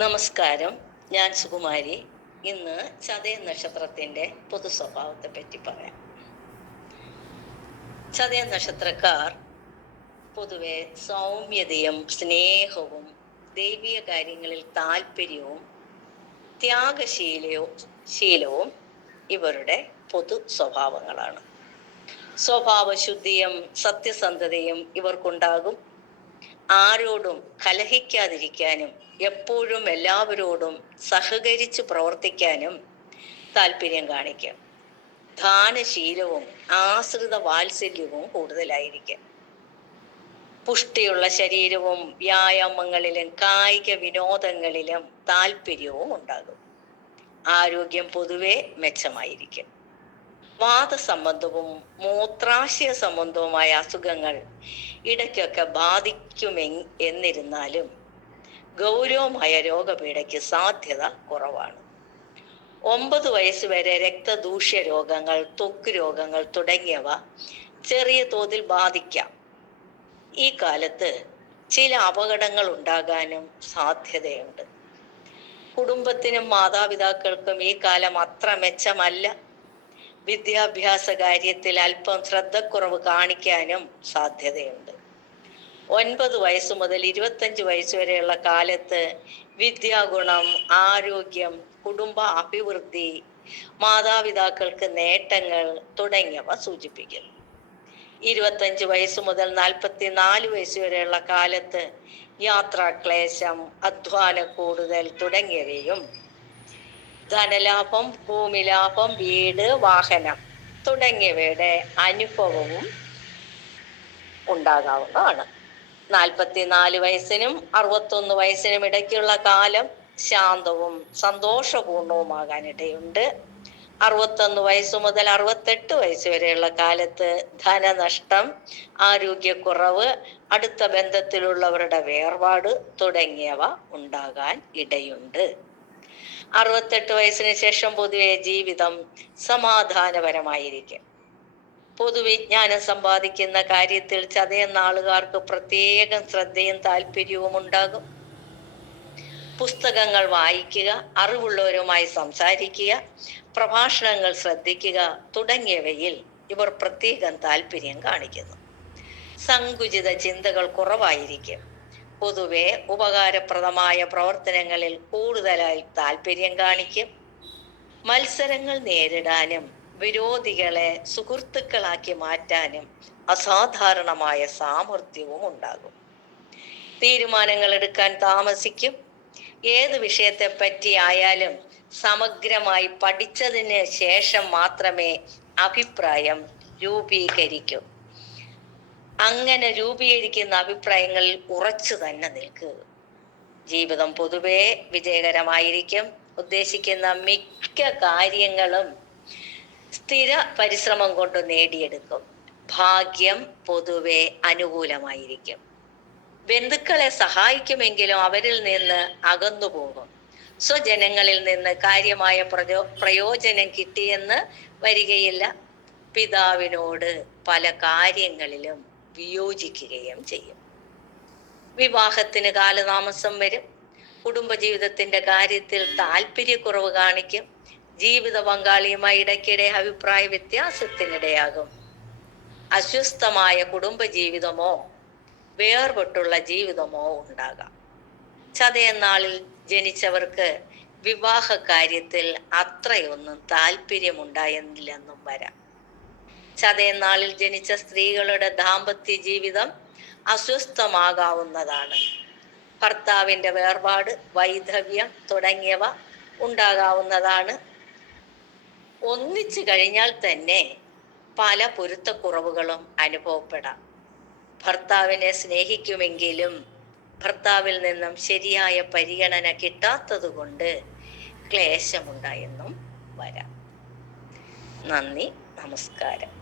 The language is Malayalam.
നമസ്കാരം, ഞാൻ സുകുമാരി. ഇന്ന് ചതയ നക്ഷത്രത്തിന്റെ പൊതു സ്വഭാവത്തെ പറ്റി പറയാം. ചതയ നക്ഷത്രക്കാർ പൊതുവെ സൗമ്യതയും സ്നേഹവും ദൈവീയ കാര്യങ്ങളിൽ താല്പര്യവും ശീലവും ഇവരുടെ പൊതു സ്വഭാവങ്ങളാണ്. സ്വഭാവശുദ്ധിയും സത്യസന്ധതയും ഇവർക്കുണ്ടാകും. ആരോടും കലഹിക്കാതിരിക്കാനും എപ്പോഴും എല്ലാവരോടും സഹകരിച്ച് പ്രവർത്തിക്കാനും താല്പര്യം കാണിക്കും. ദാനശീലവും ആശ്രിത വാത്സല്യവും കൂടുതലായിരിക്കും. പുഷ്ടിയുള്ള ശരീരവും വ്യായാമങ്ങളിലും കായിക വിനോദങ്ങളിലും താല്പര്യവും ഉണ്ടാകും. ആരോഗ്യം പൊതുവെ മെച്ചമായിരിക്കും. വാദസംബന്ധവും മൂത്രാശയ സംബന്ധവുമായ അസുഖങ്ങൾ ഇടയ്ക്കൊക്കെ എന്നിരുന്നാലും ഗൗരവമായ രോഗപീഠയ്ക്ക് സാധ്യത കുറവാണ്. 9 വയസ്സ് വരെ രക്തദൂഷ്യ രോഗങ്ങൾ, ത്വക്ക് രോഗങ്ങൾ തുടങ്ങിയവ ചെറിയ തോതിൽ ബാധിക്കാം. ഈ കാലത്ത് ചില അപകടങ്ങൾ ഉണ്ടാകാനും സാധ്യതയുണ്ട്. കുടുംബത്തിനും മാതാപിതാക്കൾക്കും ഈ കാലം അത്ര മെച്ചമല്ല. വിദ്യാഭ്യാസ കാര്യത്തിൽ അല്പം ശ്രദ്ധക്കുറവ് കാണിക്കാനും സാധ്യതയുണ്ട്. 9 വയസ്സ് മുതൽ 25 വയസ്സ് വരെയുള്ള കാലത്ത് വിദ്യാഗുണം, ആരോഗ്യം, കുടുംബ അഭിവൃദ്ധി, മാതാപിതാക്കൾക്ക് നേട്ടങ്ങൾ തുടങ്ങിയവ സൂചിപ്പിക്കുന്നു. 25 വയസ്സ് മുതൽ 44 വയസ്സ് വരെയുള്ള കാലത്ത് യാത്രാക്ലേശം, അധ്വാന കൂടുതൽ തുടങ്ങിയവയും ധനലാഭം, ഭൂമിലാഭം, വീട്, വാഹനം തുടങ്ങിയവയുടെ അനുഭവവും ഉണ്ടാകാവുന്നതാണ്. 44 വയസ്സിനും 61 വയസ്സിനും ഇടയ്ക്കുള്ള കാലം ശാന്തവും സന്തോഷപൂർണവുമാകാനിടയുണ്ട്. 61 വയസ്സ് മുതൽ 68 വയസ്സ് വരെയുള്ള കാലത്ത് ധനനഷ്ടം, ആരോഗ്യക്കുറവ്, അടുത്ത ബന്ധത്തിലുള്ളവരുടെ വേർപാട് തുടങ്ങിയവ ഉണ്ടാകാൻ ഇടയുണ്ട്. 68 വയസ്സിന് ശേഷം പൊതുവെ ജീവിതം സമാധാനപരമായിരിക്കും. പൊതുവിജ്ഞാനം സമ്പാദിക്കുന്ന കാര്യത്തിൽ ചതയ നാളുകാർക്ക് പ്രത്യേകം ശ്രദ്ധയും താല്പര്യവും ഉണ്ടാകും. പുസ്തകങ്ങൾ വായിക്കുക, അറിവുള്ളവരുമായി സംസാരിക്കുക, പ്രഭാഷണങ്ങൾ ശ്രദ്ധിക്കുക തുടങ്ങിയവയിൽ ഇവർ പ്രത്യേകം താല്പര്യം കാണിക്കുന്നു. സങ്കുചിത ചിന്തകൾ കുറവായിരിക്കും. പൊതുവെ ഉപകാരപ്രദമായ പ്രവർത്തനങ്ങളിൽ കൂടുതലായി താല്പര്യം കാണിക്കും. മത്സരങ്ങൾ നേരിടാനും വിരോധികളെ സുഹൃത്തുക്കളാക്കി മാറ്റാനും അസാധാരണമായ സാമർഥ്യവും ഉണ്ടാകും. തീരുമാനങ്ങൾ എടുക്കാൻ താമസിക്കും. ഏത് വിഷയത്തെ പറ്റി ആയാലും സമഗ്രമായി പഠിച്ചതിന് ശേഷം മാത്രമേ അഭിപ്രായം രൂപീകരിക്കൂ. അങ്ങനെ രൂപീകരിക്കുന്ന അഭിപ്രായങ്ങളിൽ ഉറച്ചു തന്നെ നിൽക്കുക. ജീവിതം പൊതുവെ വിജയകരമായിരിക്കും. ഉദ്ദേശിക്കുന്ന മിക്ക കാര്യങ്ങളും സ്ഥിര പരിശ്രമം കൊണ്ട് നേടിയെടുക്കും. ഭാഗ്യം പൊതുവെ അനുകൂലമായിരിക്കും. ബന്ധുക്കളെ സഹായിക്കുമെങ്കിലും അവരിൽ നിന്ന് അകന്നുപോകും. സ്വജനങ്ങളിൽ നിന്ന് കാര്യമായ പ്രയോജനം കിട്ടിയെന്ന് വരികയില്ല. പിതാവിനോട് പല കാര്യങ്ങളിലും വിയോജിക്കുകയും ചെയ്യും. വിവാഹത്തിന് കാലതാമസം വരും. കുടുംബജീവിതത്തിന്റെ കാര്യത്തിൽ താല്പര്യക്കുറവ് കാണിക്കും. ജീവിത പങ്കാളിയുമായി ഇടയ്ക്കിടെ അഭിപ്രായ വ്യത്യാസത്തിനിടയാകും. അസ്വസ്ഥമായ കുടുംബജീവിതമോ വേർപെട്ടുള്ള ജീവിതമോ ഉണ്ടാകാം. ചതയനാളിൽ ജനിച്ചവർക്ക് വിവാഹ കാര്യത്തിൽ അത്രയൊന്നും താല്പര്യമുണ്ടായെന്നില്ലെന്നും വരാം. ചതയനാളിൽ ജനിച്ച സ്ത്രീകളുടെ ദാമ്പത്യ ജീവിതം അസ്വസ്ഥമാകാവുന്നതാണ്. ഭർത്താവിന്റെ വേർപാട്, വൈധവ്യം തുടങ്ങിയവ ഉണ്ടാകാവുന്നതാണ്. ഒന്നിച്ചു കഴിഞ്ഞാൽ തന്നെ പല പൊരുത്തക്കുറവുകളും അനുഭവപ്പെടാം. ഭർത്താവിനെ സ്നേഹിക്കുമെങ്കിലും ഭർത്താവിൽ നിന്നും ശരിയായ പരിഗണന കിട്ടാത്തത് കൊണ്ട് ക്ലേശമുണ്ടായെന്നും വരാം. നന്ദി, നമസ്കാരം.